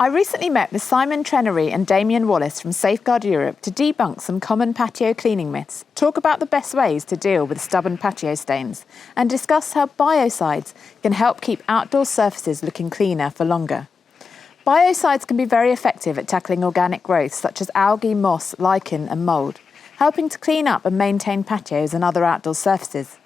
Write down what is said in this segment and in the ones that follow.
I recently met with Simon Trenery and Damian Wallace from Safeguard Europe to debunk some common patio cleaning myths, talk about the best ways to deal with stubborn patio stains, and discuss how biocides can help keep outdoor surfaces looking cleaner for longer. Biocides can be very effective at tackling organic growth such as algae, moss, lichen and mould, helping to clean up and maintain patios and other outdoor surfaces.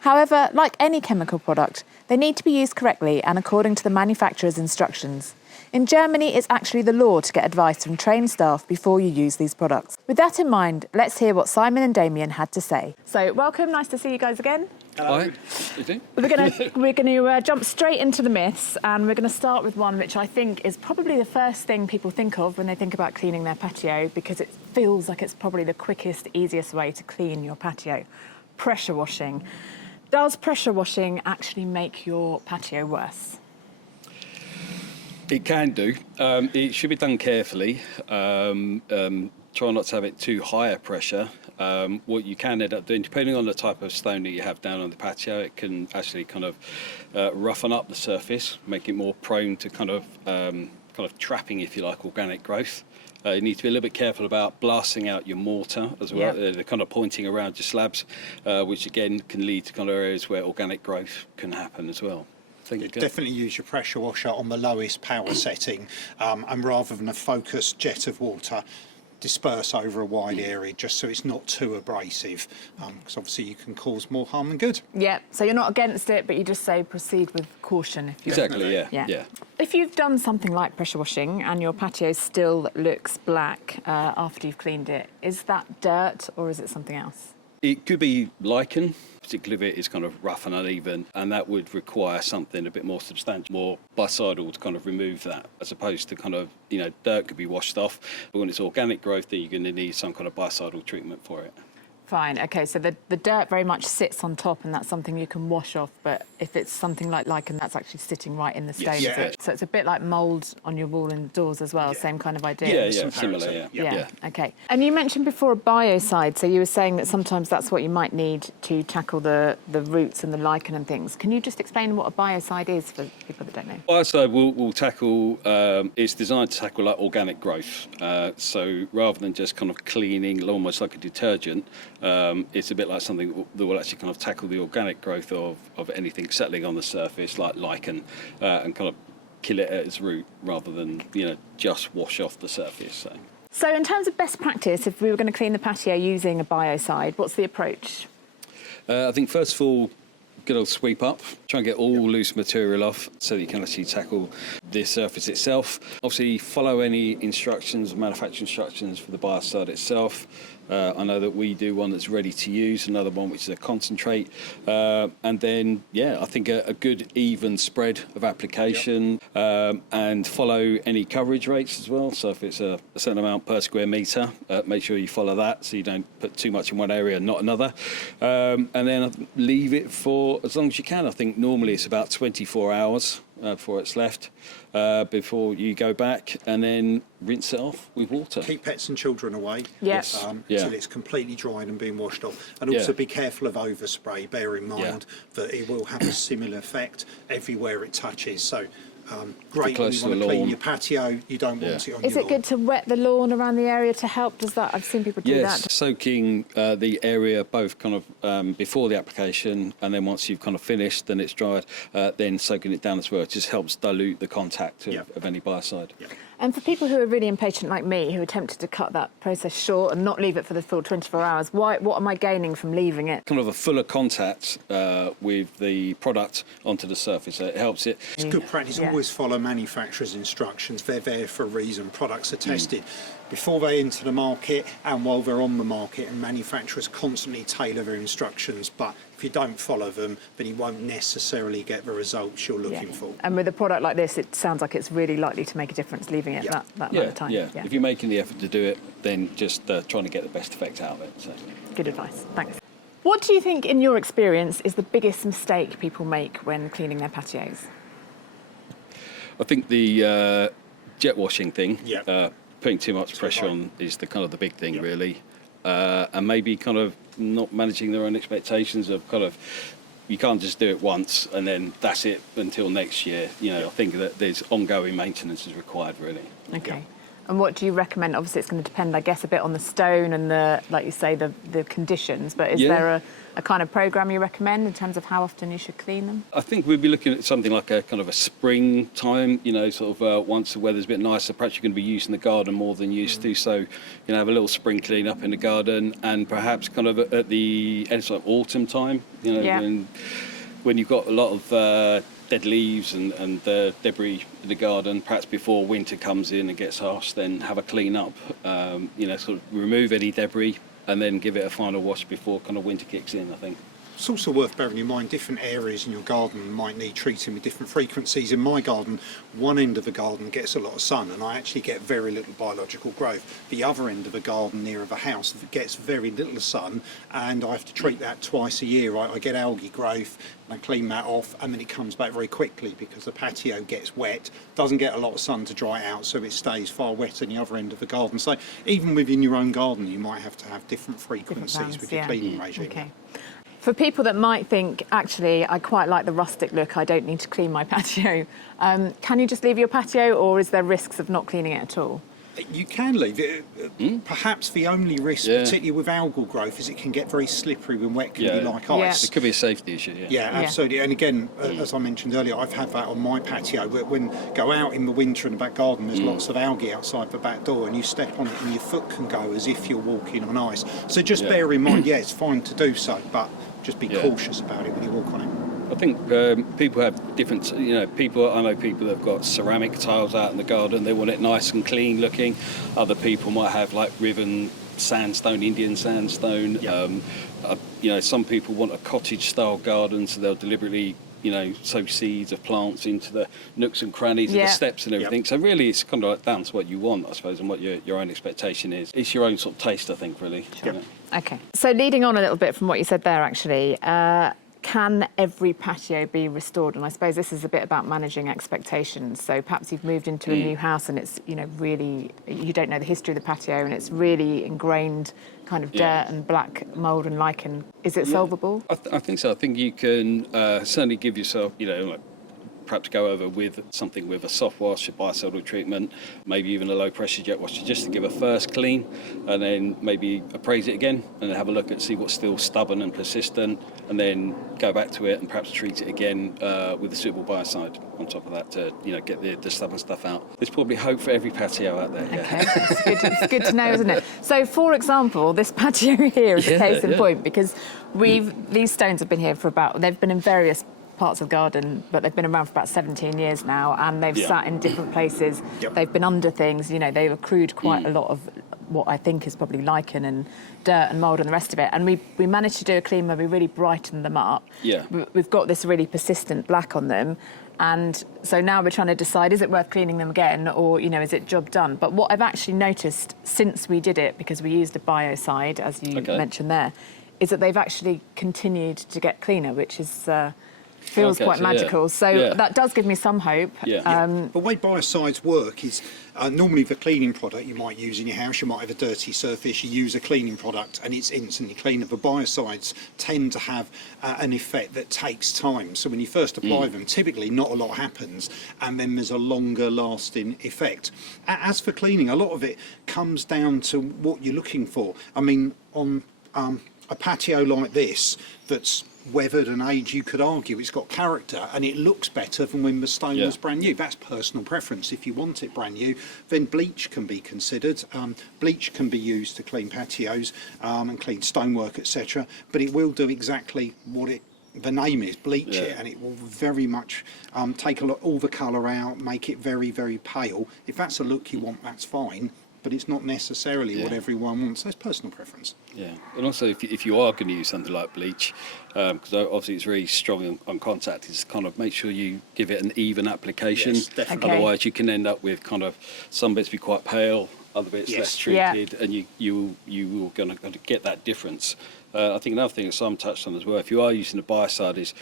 However, like any chemical product, they need to be used correctly and according to the manufacturer's instructions. In Germany, it's actually the law to get advice from trained staff before you use these products. With that in mind, let's hear what Simon and Damian had to say. So, welcome, nice to see you guys again. Hello. We're going to jump straight into the myths, and we're going to start with one which I think is probably the first thing people think of when they think about cleaning their patio, because it feels like it's probably the quickest, easiest way to clean your patio. Pressure washing. Does pressure washing actually make your patio worse? It can do. It should be done carefully. Try not to have it too high a pressure. What you can end up doing, depending on the type of stone that you have down on the patio, it can actually kind of roughen up the surface, make it more prone to kind of trapping, if you like, organic growth. You need to be a little bit careful about blasting out your mortar as well. Yeah. They're kind of pointing around your slabs, which again can lead to kind of areas where organic growth can happen as well. Definitely use your pressure washer on the lowest power setting, and rather than a focused jet of water, disperse over a wide area just so it's not too abrasive, because obviously you can cause more harm than good. Yeah, so you're not against it, but you just say proceed with caution. If you're Exactly, yeah. If you've done something like pressure washing and your patio still looks black after you've cleaned it, is that dirt or is it something else? It could be lichen, particularly if it is kind of rough and uneven, and that would require something a bit more substantial, more biocidal to kind of remove that, as opposed to kind of, dirt could be washed off, but when it's organic growth, then you're going to need some kind of biocidal treatment for it. Fine, okay, so the dirt very much sits on top and that's something you can wash off, but if it's something like lichen, that's actually sitting right in the stone. Yes. Yeah. So it's a bit like mould on your wall indoors as well, same kind of idea. Yeah, similar, Yeah, okay. And you mentioned before a biocide, so you were saying that sometimes that's what you might need to tackle the roots and the lichen and things. Can you just explain what a biocide is for people that don't know? Biocide will tackle, it's designed to tackle like organic growth. So rather than just kind of cleaning, almost like a detergent, it's a bit like something that will actually kind of tackle the organic growth of anything settling on the surface, like lichen, and kind of kill it at its root rather than, just wash off the surface. So in terms of best practice, if we were going to clean the patio using a biocide, what's the approach? I think first of all, good old sweep up, try and get all loose material off so that you can actually tackle the surface itself. Obviously follow any instructions, manufacturing instructions for the biocide itself. I know that we do one that's ready to use, another one which is a concentrate, and then I think a good even spread of application, and follow any coverage rates as well. So if it's a certain amount per square metre, make sure you follow that so you don't put too much in one area and not another, and then leave it for as long as you can. I think normally it's about 24 hours before it's left, before you go back, and then rinse it off with water. Keep pets and children away Until it's completely dried and being washed off. And also be careful of overspray. Bear in mind that it will have a similar effect everywhere it touches. So great when you want to clean your patio, you don't want it on your lawn. Is it good to wet the lawn around the area to help? Does that? I've seen people do that. Yes, soaking the area both kind of before the application, and then once you've kind of finished and it's dried, then soaking it down as well. It just helps dilute the contact of any biocide. Yeah. And for people who are really impatient like me, who are tempted to cut that process short and not leave it for the full 24 hours, what am I gaining from leaving it? Kind of a fuller contact with the product onto the surface. It helps it. It's good practice. Always follow manufacturers' instructions. They're there for a reason. Products are tested before they enter the market and while they're on the market, and manufacturers constantly tailor their instructions. But if you don't follow them, then you won't necessarily get the results you're looking for. And with a product like this, it sounds like it's really likely to make a difference leaving it that amount of time. Yeah. If you're making the effort to do it, then just trying to get the best effect out of it. So. Good advice. Thanks. What do you think, in your experience, is the biggest mistake people make when cleaning their patios? I think the jet washing thing, putting too much pressure on is the kind of the big thing, really. And maybe kind of not managing their own expectations of kind of you can't just do it once and then that's it until next year. You know, I think that there's ongoing maintenance is required, really. Okay. And what do you recommend? Obviously, it's going to depend, I guess, a bit on the stone and the, like you say, the conditions. But is there a kind of program you recommend in terms of how often you should clean them? I think we'd be looking at something like a kind of a spring time, you know, sort of once the weather's a bit nicer, perhaps you're going to be using the garden more than you used to. So, you know, have a little spring clean up in the garden, and perhaps kind of at the end of autumn time, you know, when you've got a lot of dead leaves and debris in the garden, perhaps before winter comes in and gets harsh, then have a clean up, you know, sort of remove any debris and then give it a final wash before kind of winter kicks in, I think. It's also worth bearing in mind different areas in your garden might need treating with different frequencies. In my garden, one end of the garden gets a lot of sun and I actually get very little biological growth. The other end of the garden near the house gets very little sun and I have to treat that twice a year. I get algae growth and I clean that off and then it comes back very quickly because the patio gets wet, doesn't get a lot of sun to dry it out, so it stays far wetter in the other end of the garden. So even within your own garden you might have to have different frequencies with your cleaning regime. Okay. For people that might think, actually, I quite like the rustic look, I don't need to clean my patio, can you just leave your patio, or is there risks of not cleaning it at all? You can leave it. Perhaps the only risk, particularly with algal growth, is it can get very slippery when wet can be like ice. It could be a safety issue, Yeah, absolutely. And again, as I mentioned earlier, I've had that on my patio. When go out in the winter in the back garden, there's lots of algae outside the back door, and you step on it and your foot can go as if you're walking on ice. So just bear in mind, it's fine to do so, but just be cautious about it when you walk on it. I think people have different, you know, I know people that have got ceramic tiles out in the garden, they want it nice and clean looking. Other people might have like riven sandstone, Indian sandstone. You know, some people want a cottage style garden, so they'll deliberately, you know, sow seeds of plants into the nooks and crannies of the steps and everything. So really it's kind of like down to what you want, I suppose, and what your own expectation is. It's your own sort of taste, I think, really. Sure. You know? Okay. So leading on a little bit from what you said there, actually, can every patio be restored? And I suppose this is a bit about managing expectations. So perhaps you've moved into a new house and it's, you know, really, you don't know the history of the patio and it's really ingrained kind of dirt and black mould and lichen. Is it solvable? I think so. I think you can certainly give yourself, you know, like, perhaps go over with something with a soft wash, a biocidal treatment, maybe even a low pressure jet washer, just to give a first clean, and then maybe appraise it again and then have a look and see what's still stubborn and persistent, and then go back to it and perhaps treat it again with a suitable biocide on top of that to, you know, get the stubborn stuff out. There's probably hope for every patio out there. Okay, it's good to know, isn't it? So, for example, this patio here is a case in point, because these stones have been here they've been in various parts of the garden, but they've been around for about 17 years now, and they've sat in different places. They've been under things, you know, they've accrued quite a lot of what I think is probably lichen and dirt and mould and the rest of it. And we managed to do a clean where we really brightened them up. We've got this really persistent black on them. And so now we're trying to decide, is it worth cleaning them again, or, you know, is it job done? But what I've actually noticed since we did it, because we used a biocide, as you mentioned there, is that they've actually continued to get cleaner, which is... feels quite magical. So that does give me some hope. The way biocides work is normally the cleaning product you might use in your house, you might have a dirty surface, you use a cleaning product and it's instantly cleaner. The biocides tend to have an effect that takes time. So when you first apply them, typically not a lot happens, and then there's a longer lasting effect. As for cleaning, a lot of it comes down to what you're looking for. I mean, on a patio like this that's weathered and aged, you could argue it's got character and it looks better than when the stone was brand new. That's personal preference. If you want it brand new, then bleach can be considered. Bleach can be used to clean patios and clean stonework, etc. But it will do exactly what the name is, bleach it, and it will very much take all the colour out, make it very, very pale. If that's a look you want, that's fine. But it's not necessarily what everyone wants. That's personal preference. Yeah, and also if you are going to use something like bleach, because obviously it's very strong on contact, is kind of make sure you give it an even application. Yes, definitely. Otherwise you can end up with kind of some bits be quite pale, other bits less treated, and you will going to get that difference. I think another thing that Sam touched on as well, if you are using a biocide, is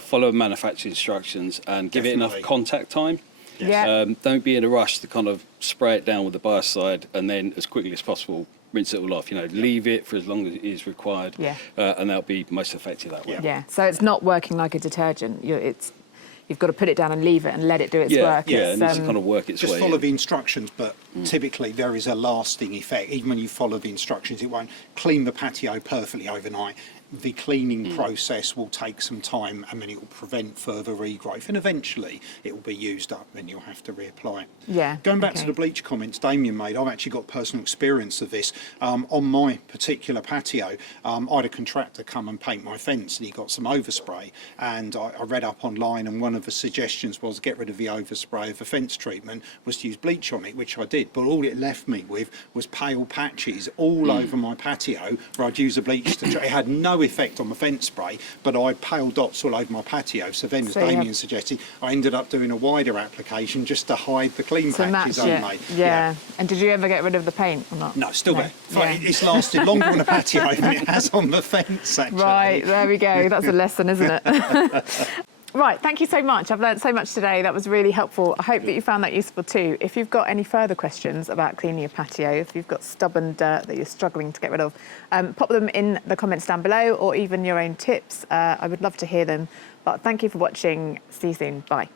follow manufacturer instructions and give it enough contact time. Yeah. Don't be in a rush to kind of spray it down with the biocide and then as quickly as possible rinse it all off. Leave it for as long as it is required, Yeah. And that'll be most effective that way. Yeah, so it's not working like a detergent. You've got to put it down and leave it and let it do its work. Yeah, it needs to kind of work its way. Just follow the instructions, but typically there is a lasting effect. Even when you follow the instructions, it won't clean the patio perfectly overnight. The cleaning process will take some time, and then it will prevent further regrowth, and eventually it will be used up, and you'll have to reapply it. Yeah. Going back to okay. the bleach comments Damian made, I've actually got personal experience of this. On my particular patio, I had a contractor come and paint my fence, and he got some overspray, and I read up online, and one of the suggestions was get rid of the overspray of the fence treatment was to use bleach on it, which I did, but all it left me with was pale patches all over my patio where I'd use the bleach to it had no effect on the fence spray, but I had pale dots all over my patio. So then, as Damian suggested, I ended up doing a wider application just to hide the clean patches only. Yeah. And did you ever get rid of the paint or not? No, still there. Yeah. It's lasted longer on the patio than it has on the fence, actually. Right, there we go. That's a lesson, isn't it? Right, thank you so much. I've learned so much today. That was really helpful. I hope that you found that useful too. If you've got any further questions about cleaning your patio, if you've got stubborn dirt that you're struggling to get rid of, pop them in the comments down below, or even your own tips. I would love to hear them. But thank you for watching. See you soon. Bye.